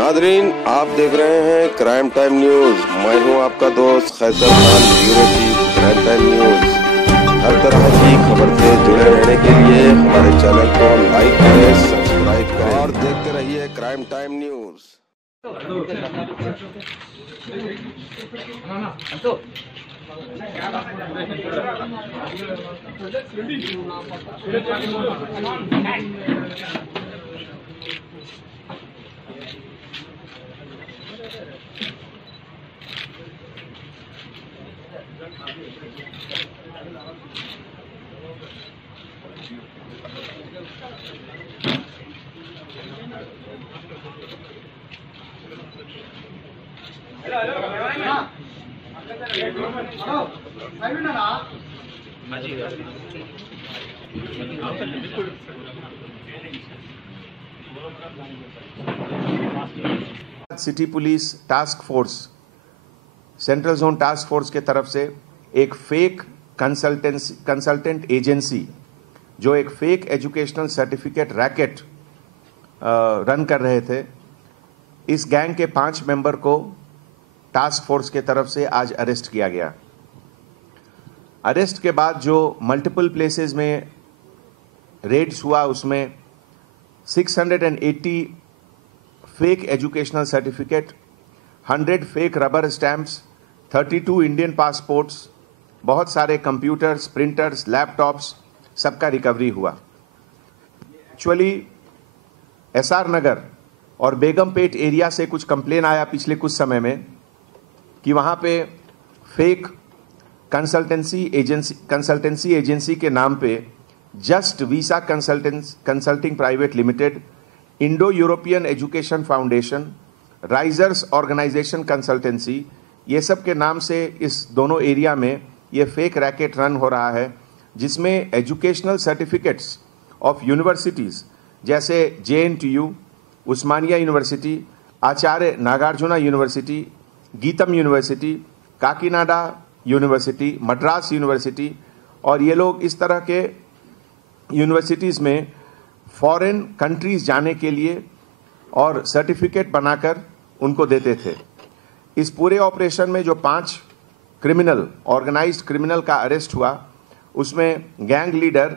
Nadreen, आप देख रहे हैं क्राइम टाइम न्यूज। मैं हूं आपका दोस्त Khaiser Khan, bureau chief crime time news. हर तरह की खबर से जुड़े रहने के लिए हमारे चैनल को लाइक करें, सब्सक्राइब करें और देखते रहिए crime time news. City police task force, central zone task force के तरफ से एक फेक कंसल्टेंट एजेंसी जो एक fake educational certificate racket run कर रहे थे, इस गैंग के 5 मेंबर को टास्क फोर्स के तरफ से आज अरेस्ट किया गया। अरेस्ट के बाद जो मल्टीपल प्लेसेस में रेड्स हुआ, उसमें 680 fake educational certificate, 100 fake rubber stamps, 32 Indian passports, बहुत सारे कंप्यूटर्स, प्रिंटर्स, लैपटॉप्स, सबका रिकवरी हुआ। एक्चुअली एसआर नगर और बेगमपेट एरिया से कुछ कंप्लेन आया पिछले कुछ समय में कि वहाँ पे फेक कंसल्टेंसी एजेंसी के नाम पे just visa consulting private limited, Indo European education foundation, risers organisation consultancy, ये सब के नाम से इस दोनों एरिया में ये फेक रैकेट रन हो रहा है, जिसमें एजुकेशनल सर्टिफिकेट्स ऑफ यूनिवर्सिटीज़ जैसे JNTU, Osmania university, Acharya Nagarjuna university, Gitam university, Kakinada university, Madras university, और ये लोग इस तरह के यूनिवर्सिटीज़ में फॉरेन कंट्रीज़ जाने के लिए और सर्टिफिकेट बनाकर उनको देते थे। इस पूरे ऑपरेशन में जो 5 क्रिमिनल, ऑर्गेनाइज्ड क्रिमिनल का अरेस्ट हुआ, उसमें gang leader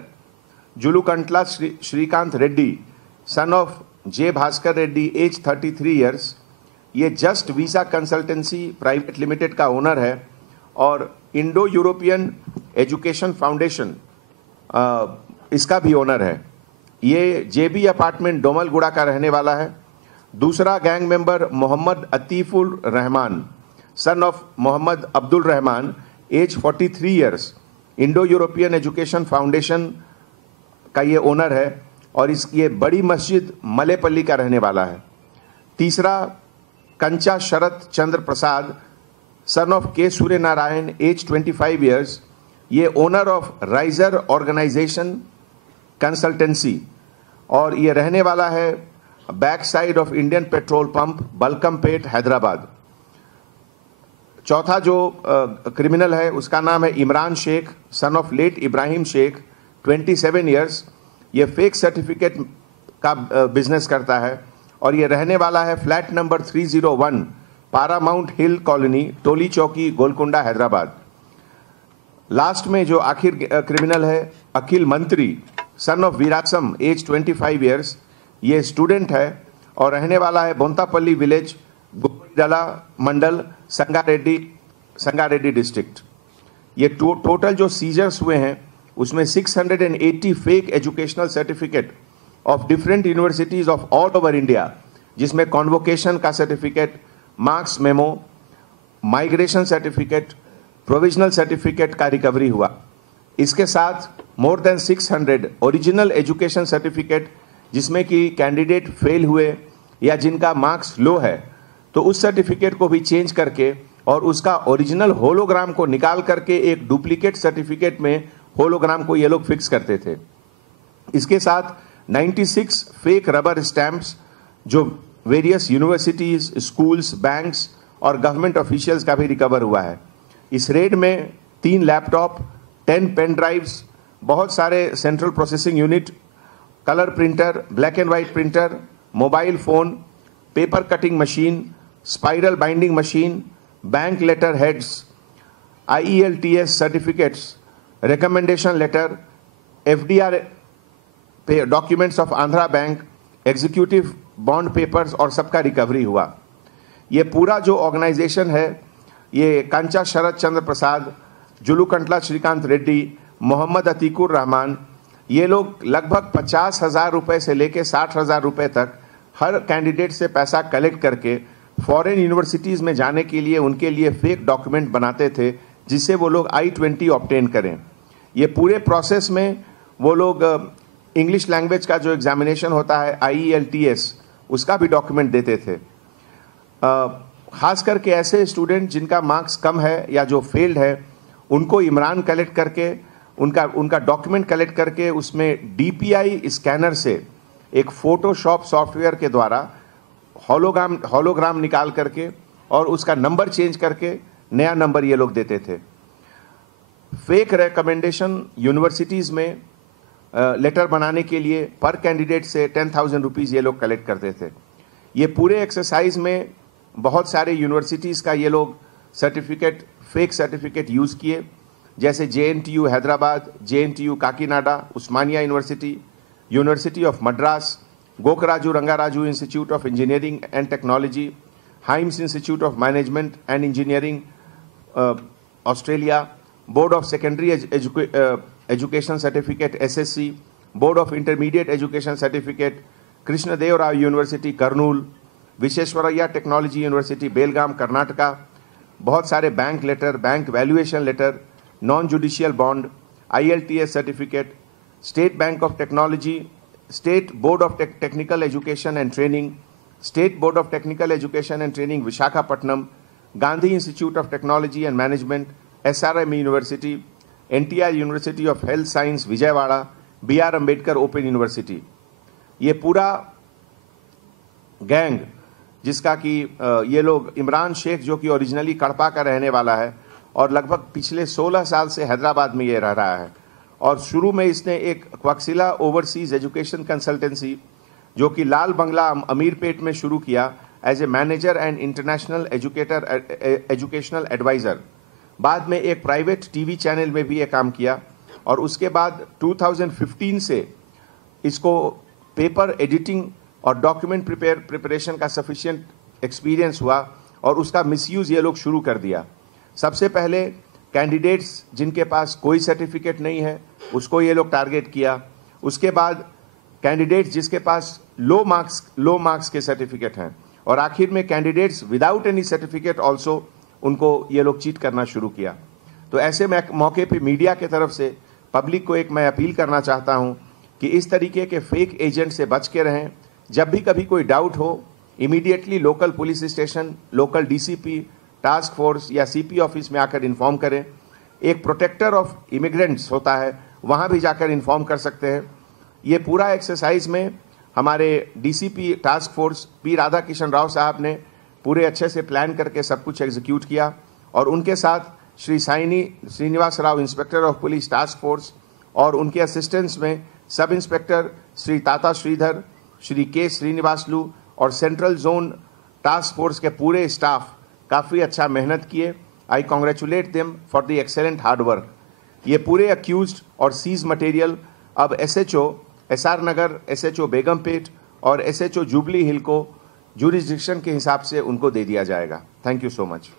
Julukantla Srikanth Reddy, son of J Bhaskar Reddy, age 33 years, ये just visa consultancy private limited का ओनर है और इंडो यूरोपियन एजुकेशन फाउंडेशन इसका भी ओनर है। ये JB अपार्टमेंट डोमलगुड़ा का रहने वाला है। दूसरा gang member Mohammed Atiful Rahman, son of Mohammed Abdul Rahman, age 43 years, Indo European education foundation का ये ओनर है और ये बड़ी मस्जिद मलेपल्ली का रहने वाला है। तीसरा कंचा शरत Chandra Prasad, son of K Surya Narayana, age 25 years, ये owner of riser organisation consultancy और ये रहने वाला है back side of Indian petrol pump, Balkampet, Hyderabad. चौथा जो क्रिमिनल है उसका नाम है Imran Sheikh, son of late Ibrahim Sheikh, 27 years, ये फेक सर्टिफिकेट का बिजनेस करता है और ये रहने वाला है flat number 301 Paramount Hill Colony, Toli Chowki, Golconda, Hyderabad. Last में जो आखिर क्रिमिनल है अखिल मंत्री, सन ऑफ वीरासम, एज 25 ईयर्स, ये स्टूडेंट है और रहने वाला है बोंतापल्ली विलेज, गोविंदला मंडल, संगारेड्डी डिस्ट्रिक्ट। ये टोटल जो सीजर्स हुए हैं उसमें 680 fake educational certificate of different universities of all over India, जिसमें कॉन्वोकेशन का certificate, marks memo, migration certificate, provisional certificate का रिकवरी हुआ। इसके साथ more than 600 original education certificate, जिसमें कि कैंडिडेट फेल हुए या जिनका मार्क्स लो है, तो उस सर्टिफिकेट को भी चेंज करके और उसका ओरिजिनल होलोग्राम को निकाल करके एक डुप्लीकेट सर्टिफिकेट में होलोग्राम को ये लोग फिक्स करते थे। इसके साथ 96 फेक रबर स्टैम्प्स जो वेरियस यूनिवर्सिटीज, स्कूल्स, बैंक्स और गवर्नमेंट ऑफिशियल्स का भी रिकवर हुआ है। इस रेड में 3 लैपटॉप, 10 पेन ड्राइव्स, बहुत सारे central processing unit, colour printer, black and white printer, mobile phone, paper cutting machine, spiral binding machine, bank letter heads, IELTS certificates, recommendation letter, FDR documents of Andhra bank, executive bond papers और सबका recovery हुआ। ये पूरा जो organisation है, ये कंचा शरद चंद्र प्रसाद, जुलुकंटला श्रीकांत रेड्डी, मोहम्मद अतीकुर रहमान, ये लोग लगभग 50,000 रुपये से लेके 60,000 रुपये तक हर कैंडिडेट से पैसा कलेक्ट करके फॉरेन यूनिवर्सिटीज़ में जाने के लिए उनके लिए फेक डॉक्यूमेंट बनाते थे, जिससे वो लोग I-20 ऑब्टेन करें। ये पूरे प्रोसेस में वो लोग इंग्लिश लैंग्वेज का जो एग्जामिनेशन होता है IELTS, उसका भी डॉक्यूमेंट देते थे। खास करके ऐसे स्टूडेंट जिनका मार्क्स कम है या जो फेल्ड है, उनको इमरान कलेक्ट करके उनका डॉक्यूमेंट कलेक्ट करके उसमें DPI स्कैनर से एक फोटोशॉप सॉफ्टवेयर के द्वारा होलोग्राम निकाल करके और उसका नंबर चेंज करके नया नंबर ये लोग देते थे। फेक रिकमेंडेशन यूनिवर्सिटीज़ में लेटर बनाने के लिए पर कैंडिडेट से 10,000 रुपीज़ ये लोग कलेक्ट करते थे। ये पूरे एक्सरसाइज में बहुत सारे यूनिवर्सिटीज़ का ये लोग फेक सर्टिफिकेट यूज़ किए, जैसे JNTU Hyderabad, JNTU Kakinada, Osmania university, university of Madras, Gokaraju Rangaraju institute of engineering and technology, Hymes institute of management and engineering Australia, board of secondary education certificate SSC, board of intermediate education certificate Krishnadeva Rao university Kurnool, Visvesvaraya technology university Belgaum Karnataka, बहुत सारे bank letter, bank valuation letter, non judicial bond, IELTS certificate, state bank of technology, state board of technical education and training, state board of technical education and training Visakhapatnam, Gandhi institute of technology and management SRM university, NTR university of health science Vijayawada, BR Ambedkar open university. ये पूरा gang जिसका कि ये लोग इमरान शेख, जो कि originally कड़पा का रहने वाला है और लगभग पिछले 16 साल से हैदराबाद में ये रह रहा है, और शुरू में इसने एक क्वाक्सिला ओवरसीज एजुकेशन कंसल्टेंसी जो कि लाल बंगला अमीरपेट में शुरू किया as a manager and international educational advisor. बाद में एक प्राइवेट TV चैनल में भी ये काम किया, और उसके बाद 2015 से इसको पेपर एडिटिंग और डॉक्यूमेंट प्रिपरेशन का सफिशिएंट एक्सपीरियंस हुआ और उसका मिसयूज़ ये लोग शुरू कर दिया। सबसे पहले कैंडिडेट्स जिनके पास कोई सर्टिफिकेट नहीं है उसको ये लोग टारगेट किया। उसके बाद कैंडिडेट्स जिसके पास लो मार्क्स के सर्टिफिकेट हैं, और आखिर में candidates without any certificate also उनको ये लोग चीट करना शुरू किया। तो ऐसे मौके पे मीडिया के तरफ से पब्लिक को एक मैं अपील करना चाहता हूँ कि इस तरीके के फेक एजेंट से बच के रहें। जब भी कभी कोई डाउट हो, immediately local police station, local DCP, task force या CP ऑफिस में आकर इन्फॉर्म करें। एक प्रोटेक्टर ऑफ इमिग्रेंट्स होता है, वहाँ भी जाकर इन्फॉर्म कर सकते हैं। ये पूरा एक्सरसाइज में हमारे DCP task force P Radhakishan Rao साहब ने पूरे अच्छे से प्लान करके सब कुछ एग्जीक्यूट किया, और उनके साथ Shri Srinivas Rao inspector of police task force और उनके असिस्टेंट्स में सब इंस्पेक्टर श्री ताता श्रीधर, श्री K श्रीनिवासलू और सेंट्रल जोन टास्क फोर्स के पूरे स्टाफ काफ़ी अच्छा मेहनत किए। I congratulate them for the excellent hard work. ये पूरे अक्यूज्ड और सीज मटेरियल अब SHO SR नगर, SHO बेगमपेट और SHO जुबली हिल को जुरिस्डिक्शन के हिसाब से उनको दे दिया जाएगा। Thank you so much.